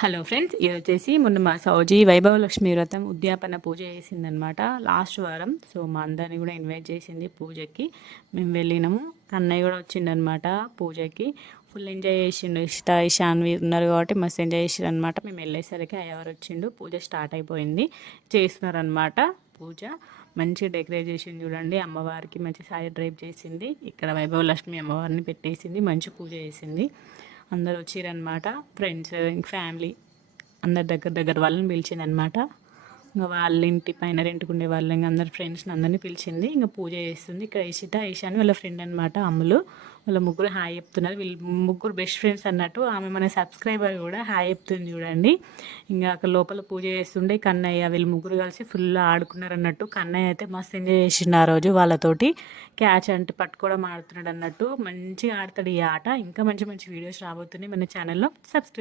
Hello friends, ఇది వచ్చేసి మొన్న మా సౌజీ వైభవలక్ష్మి వ్రతం ఉద్యాపన పూజ చేసిందనమాట లాస్ట్ వారం. సో మా అందరిని కూడా ఇన్వైట్ చేసింది పూజకి. మేము వెళ్ళినాము. కన్నయ్య కూడా వచ్చిండనమాట పూజకి. ఫుల్ ఎంజాయ్ చేసిండు. ఇషాన్వి ఉన్నారు కాబట్టి మస్తు ఎంజాయ్ చేసిండు అనమాట. మేము వెళ్ళేసరికి అయ్యవారు వచ్చిండు. పూజ స్టార్ట్ అయిపోయింది. చేస్తున్నారనమాట పూజ. మంచిగా డెకరేట్ చేసింది చూడండి. అమ్మవారికి మంచి సారీ డ్రైప్ చేసింది. ఇక్కడ వైభవలక్ష్మి అమ్మవారిని పెట్టేసింది. మంచి పూజ చేసింది. అందరు వచ్చిరనమాట. ఫ్రెండ్స్, ఫ్యామిలీ అందరు దగ్గర వాళ్ళని పిలిచిందనమాట. ఇంకా వాళ్ళ ఇంటి పైన రెంట్కుండే వాళ్ళు ఇంకా అందరు ఫ్రెండ్స్ని అందరినీ పిలిచింది. ఇంకా పూజ చేస్తుంది. ఇక్కడ ఈశాని వాళ్ళ ఫ్రెండ్ అనమాట, అమ్ములు. వాళ్ళ ముగ్గురు హాయ్ చెప్తున్నారు. వీళ్ళు ముగ్గురు బెస్ట్ ఫ్రెండ్స్ అన్నట్టు. ఆమె మన సబ్స్క్రైబర్ కూడా హాయ్ చెప్తుంది చూడండి. ఇంకా అక్కడ లోపల పూజ చేస్తుండే కన్నయ్య వీళ్ళు ముగ్గురు కలిసి ఫుల్ ఆడుకున్నారు అన్నట్టు. కన్నయ్య అయితే మస్తు ఎంజాయ్ చేసిండు ఆ రోజు వాళ్ళతోటి. క్యాచ్ అంటే పట్టుకోవడం ఆడుతున్నాడు అన్నట్టు. మంచిగా ఆడతాడు ఈ ఆట. ఇంకా మంచి మంచి వీడియోస్ రాబోతున్నాయి మన ఛానల్లో. సబ్స్క్రైబ్